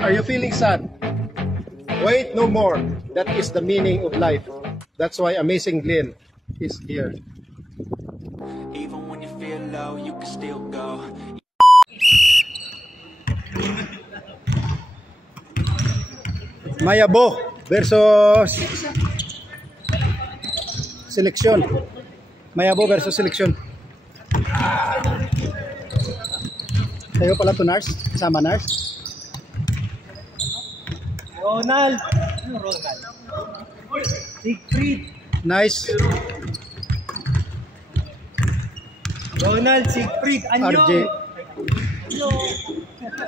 Are you feeling sad? Wait no more. That is the meaning of life. That's why Amazing Glenn is here. Even when you feel low, you can still go. Mayabo versus Seleksyon. Mayabo versus Seleksyon. Tayo pala to Nars. Kasama Nars. Ronald. Siegfried. Nice. Ronald, Siegfried, Anyo. RJ.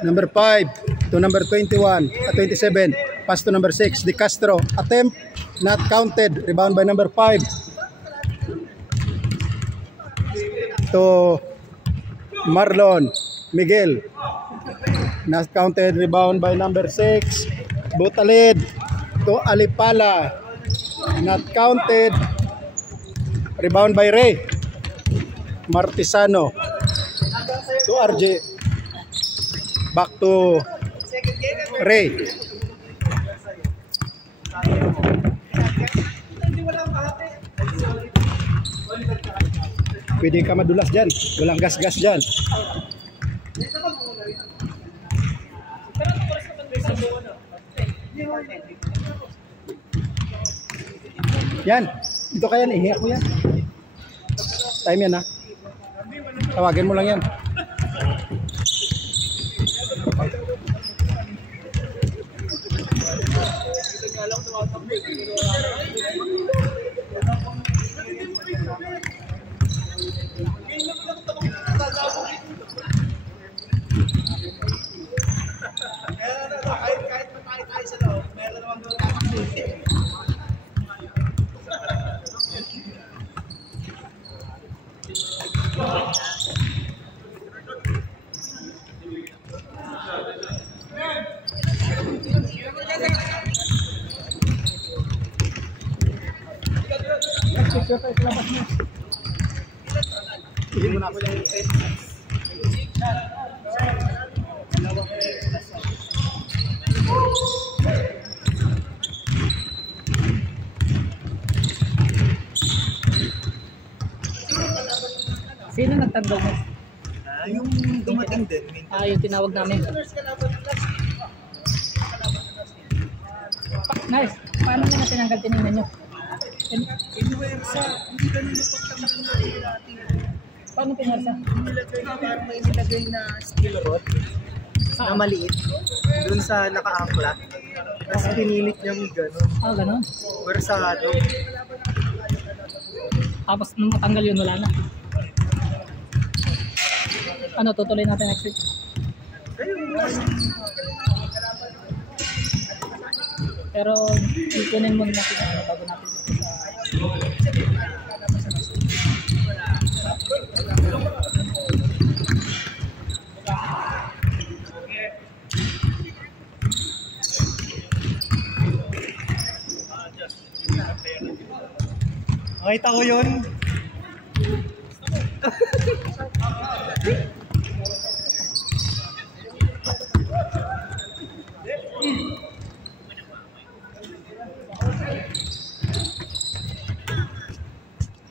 Number 5 to number 21 at 27. Pass to number 6. De Castro. Attempt not counted. Rebound by number 5. To Marlon Miguel. Not counted. Rebound by number 6. Butalid to Alipala. Not counted. Rebound by Ray Martisano to RJ. Back to Ray. Pwede ka madulas dyan. Walang gas-gas dyan. Yan. Ito kaya ihiyak mo yan. Time yan ha. Tawagin mo lang yan. Sino nagtanggal mo? Yung dumating din. Yung tinawag namin. Nice. Paano nyo na tinanggal? Tinignan nyo? Inuwersa. Hindi ganun yung pagtanggal na natin. Paano pinarsa? Parang may nilagay na skill rod na maliit dun sa naka-angkla. Tapos pinilit niyang gano'n. Ganun. Wersado. Tapos nung matanggal yun, wala na. Ano, tutuloy natin next week? Pero ikunin mo natin bago natin Nakita ko yun.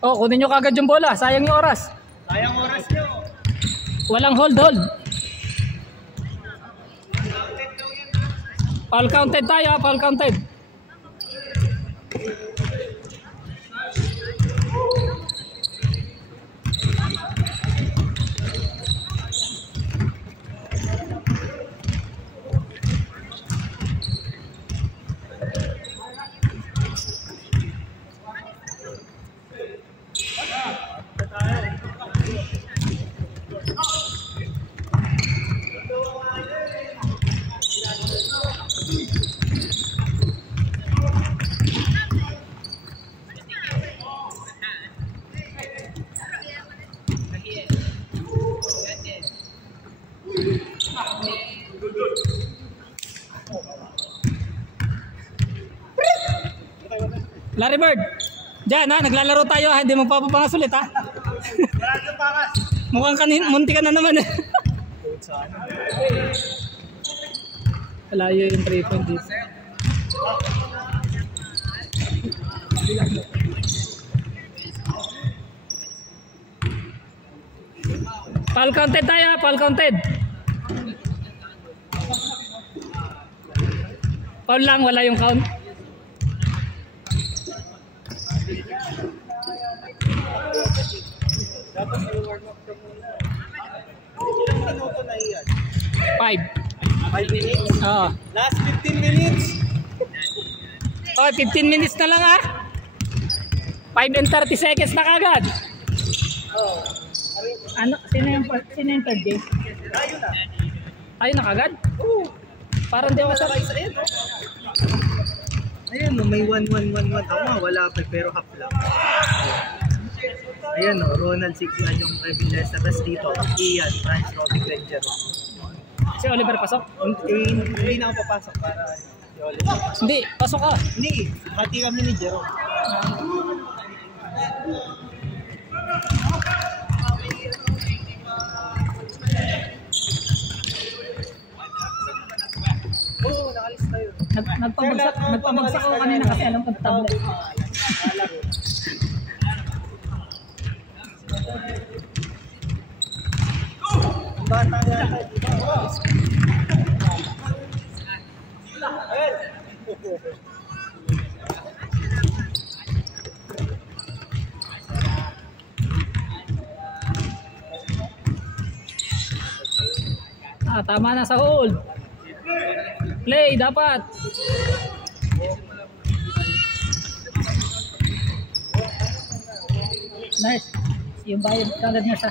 Oh, kunin nyo kagad yung bola. Sayang yung oras. Sayang oras nyo. Walang hold. Foul counted tayo, foul counted. Larry Bird, dyan ha, naglalaro tayo ha, hindi magpapapangas ulit ha. Mukhang munti ka na naman eh. Malayo yung 3 point dito. Foul counted tayo, foul counted. Foul lang, wala yung count. Dapat i-warm up ka muna. Ilang minuto na iyan? 5 minutes? Oo. Last 15 minutes? Okay, 15 minutes na lang 5 and 30 seconds na kagad. Oo. Ano, sino yung third game? Tayo na. Tayo na kagad? Oo. Parang di ako sa... Sa ayan. Ayan no, may 1-1-1-1. Tama, wala pa pero half lang. Ayan no, Ronald Siglan yung Kevin Lester. Tapos dito, Ian, Franz, Robin Granger. Si Oliver pasok? Hindi na ako papasok para si Oliver. Hindi, pasok ka. Hindi, hati kami ni Jerome. Oo, nakalis tayo. Nagpabagsak ako kanina kasi alam ko tablet. Bata nga tayo. Tama na sa hold. Play dapat. Nice. Yung bayad kagad niya sa.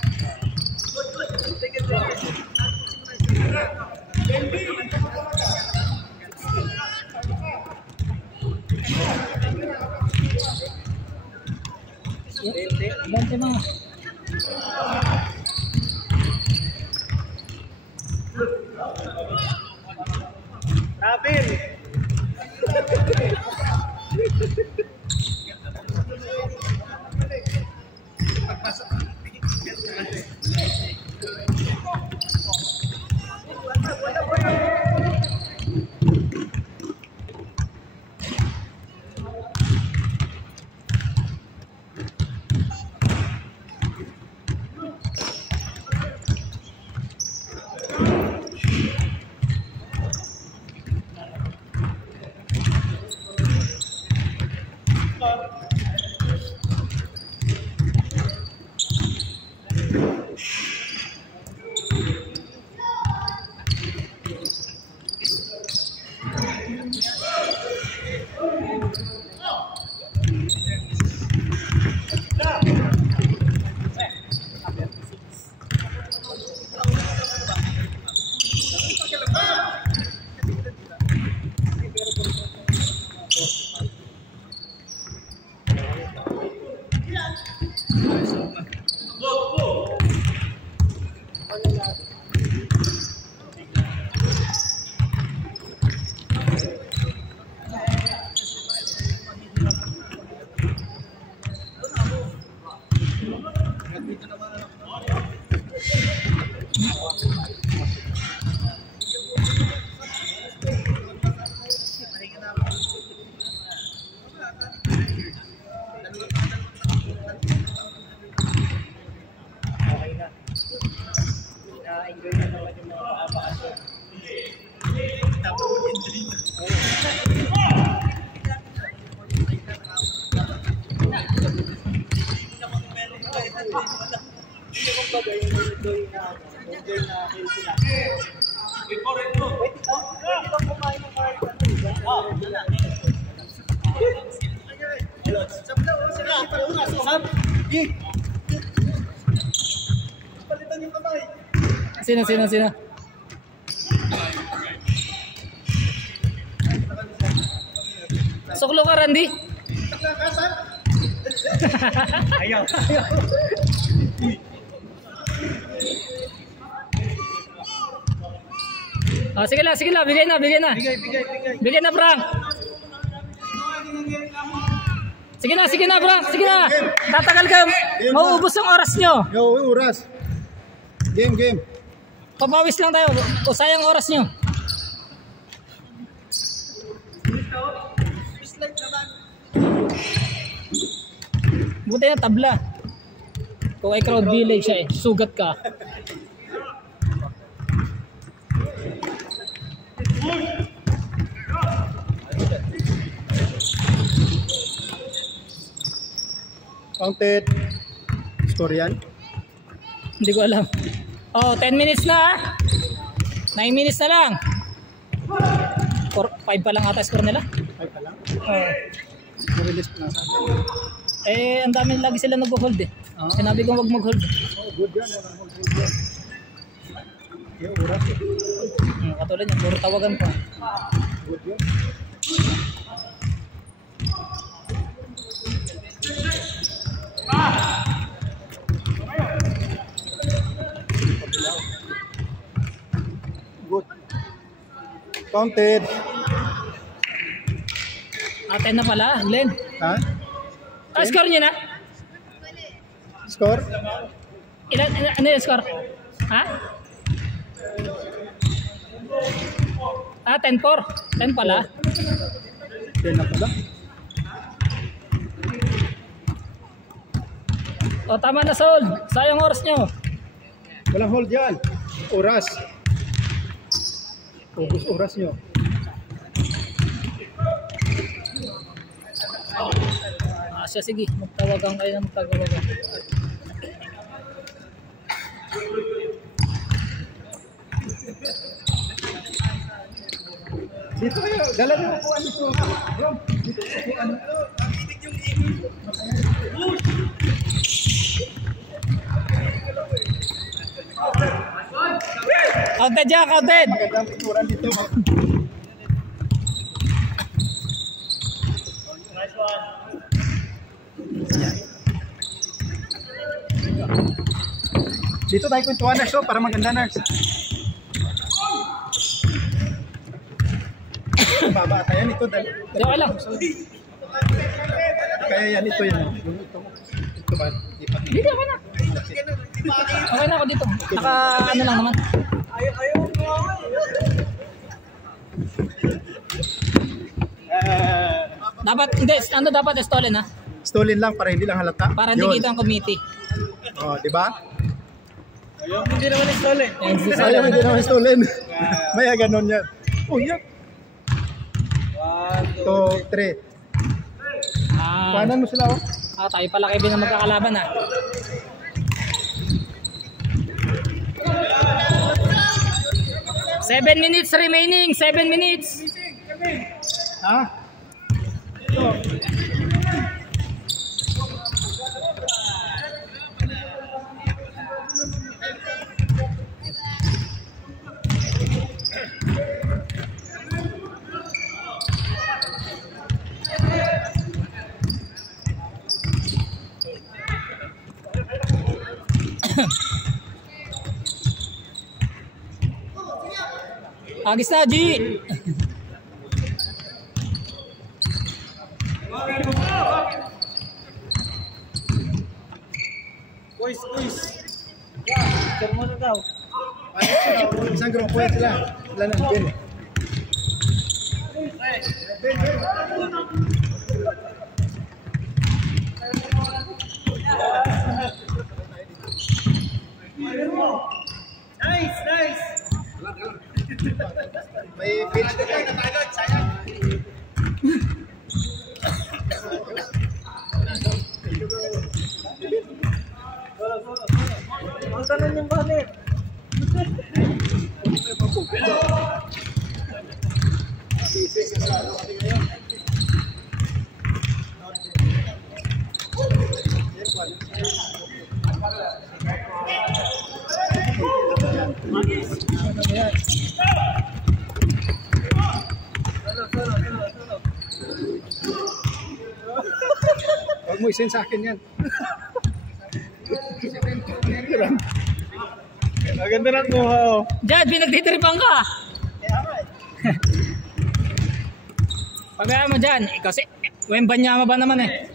Bente mga. Rapin! Na-enjoy na naman yung mga pakabakasyon. Hindi ko bagay yung enjoy na healthy na. Wait ito kumain ng kahit palitan yung kamay. Sino? Suklo ka, Randy? Ayaw. Sige lang, bigay na. Bigay na, Frank. Sige na, Frank. Sige na. Tatagal kayo. Mauubos ang oras nyo. Yo, oras. Game. Papawis lang tayo. O sayang oras nyo. Buti na tabla. Kung ay crowd village siya sugat ka. Counted. Score yan. Hindi ko alam. Oh, 10 minutes na. 9 minutes na lang. 5 pa lang ata score nila. 5 pa lang. Release pa lang sa akin. Ang dami lagi sila nag-hold eh. Sinabi ko wag mag-hold. Good yan. Walang hold yan. Yung oras eh. Katulad niya, puro tawagan pa. Good yan. Good. Counted. 10 na pala, Glenn. Ha? Score niya na? Score? Ano yung score? Ha? 10-4. 10 pala. 10 na pala. Tama na, Sol. Sayang oras nyo. Walang hold yan. Oras. Focus oras nyo. Sige. Magtawagan kayo na magtawagan. Dito kayo. Dala nyo po ano ito. Dito po ano. Counted dyan, counted. Magandang picturan dito. Dito tayo kwentuhan na show para maganda nurse. Baba tayo ito. Diyan lang. Kaya yan ito yan. Ito ba? Dito ako na. Okay na ako dito. Ano lang naman. Dapat, hindi, ano dapat stolen ha? Stolen lang para hindi lang halata. Para hindi kita ang committee. Oh, di ba? Hindi naman stolen. Ayaw hindi naman stolen. Maya ganon yan. Oh, yan. 1, 2, 3. Kanan mo sila oh. Tayo pala kayo na magkakalaban ha. Seven minutes remaining. 7 minutes. Ha? Agis na, G! Boys. Sir mo na daw. Isang grupo yan sila. Sila na. Ben. Nice. May pitch na tayo. Sayang. Ang tanan yung balik. Huwag mo isend sa akin yan. Maganda na kuha oh. Jad, pinagtitripan ka! Pagaya mo dyan, kasi Wembanyama ba naman eh.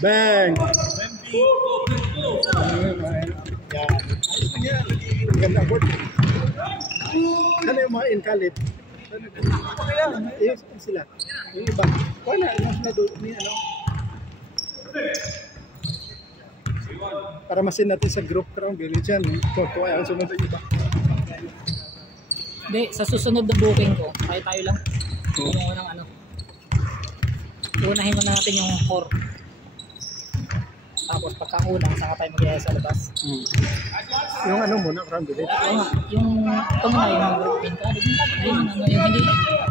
Bang! Ganda board. Ano yung mga inkalit? Ayun sila. Yung iba. Wala, yung sila doon. Ano? Para masin natin sa group crown, gano'n dyan. Tuwa ang sunod sa iba. Hindi, sa susunod na booking ko, tayo lang. Yung unang ano. Unahin muna natin yung 4. Tapos pagkaunang, saka tayo mag-iaya sa labas. Yung ano muna, crown bilit. Yung ito muna yung grouping ka. Yung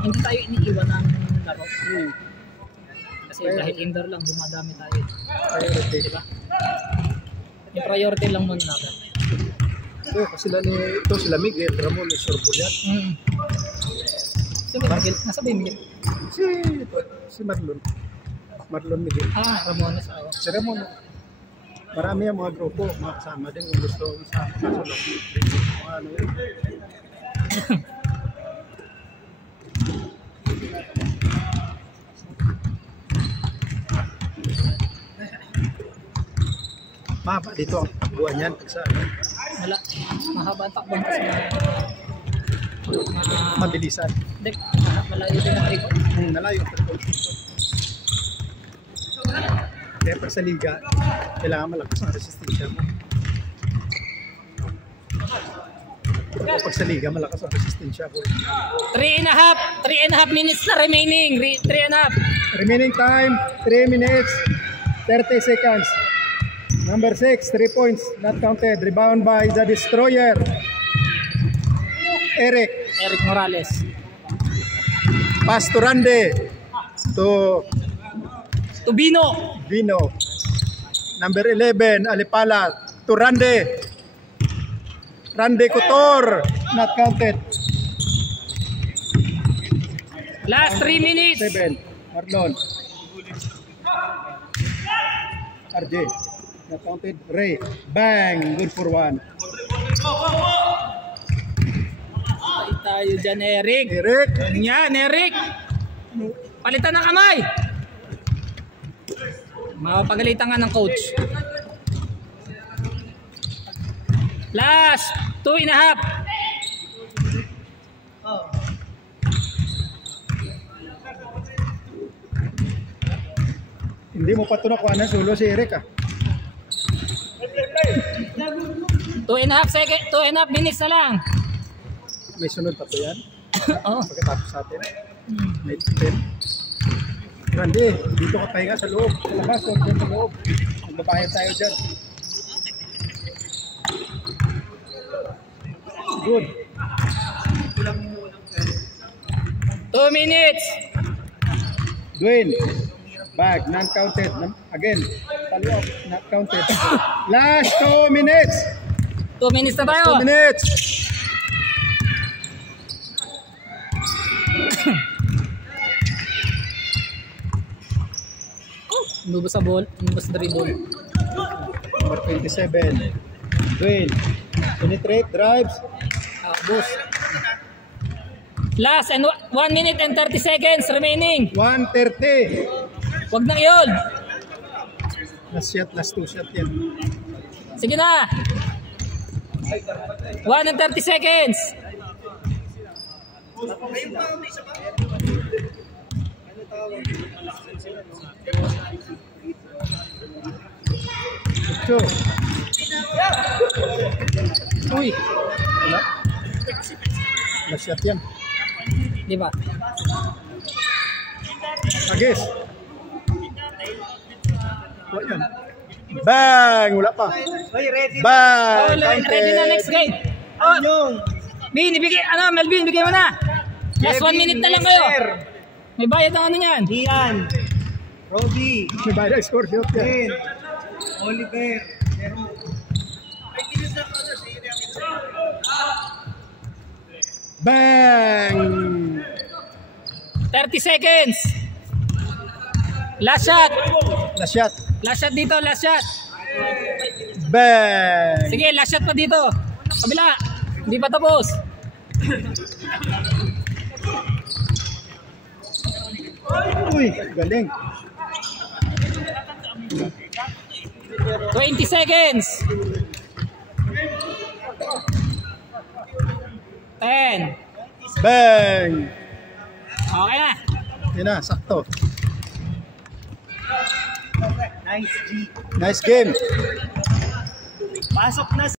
hindi tayo iniiwan ng laro. Kasi dahil indoor lang, dumadami tayo. Priority. Diba? Yung priority lang muna natin. Kasi sila Miguel, Ramon, Sorbulian. Sino ba Miguel? Nasa ba yung Miguel? Si Marlon. Marlon Miguel. Ramones. Si Ramon. Marami ang mga grupo, mga kasama din kung gusto sa sulok. Ano yun? Mahaba dito ang takbuhan yan. Wala. Mahaba ang takbong kasi mabilisan. Hindi. Malayo din ang ikot. Nalayo ang takbong dito. Kaya para sa liga, kailangan malakas ang resistensya mo. Pag sa liga, malakas ang resistensya mo. 3.5 minutes na remaining. 3.5. Remaining time, 3 minutes, 30 seconds. Number 6, 3 points, not counted. Rebound by the destroyer. Eric Morales. Pass to Rande. To Bino. Number 11, Alipala. To Rande. Rande Couture, not counted. Last 3 minutes. 7, Marlon. RJ, not counted. Ray, bang, good for 1. Tayo dyan, Eric. Yan, Eric. Palitan ng kamay. Mapagalitan nga ng coach. Last 2.5. Hindi mo pa ito nakuha ng sulo si Eric 2.5 minutes na lang. May sunod pa ito yan. Pagkatapos sa atin. 10. Grande, dito ka pahinga sa loob. Sa labas, huwag dyan sa loob. Magbabayad tayo dyan. Good. 2 minutes. Dwayne. Bag, non-counted. Again, tally off, not counted. Last 2 minutes. 2 minutes na tayo. 2 minutes. Inubos sa ball, inubos sa dribble. Number 27. Dwayne. Penetrate, drives. Boost. Last and 1 minute and 30 seconds remaining. 1:30. Wag nang iyon. Last shot, last 2 shot yan. Sige na. 1 and 30 seconds. So, Uy, wala. Last shot yan. di ba? Agis. Wala yan. Bang! Wala pa. Bang! Ready na next game. Bin, Melvin, bigay mo na. Last 1 minute na lang kayo. May bayad ang ano niyan. Ian, Robbie, May bayad ang score shot yan. Oliver, Bang! 30 seconds. Last shot. Last shot. Last shot dito, last shot. Bang! Sige, last shot pa dito. Kabila. Hindi pa tapos. Uy, galing. 20 seconds. 10, Bang! Okay na. Yun na, sakto. Nice, G. Nice game. Pasok na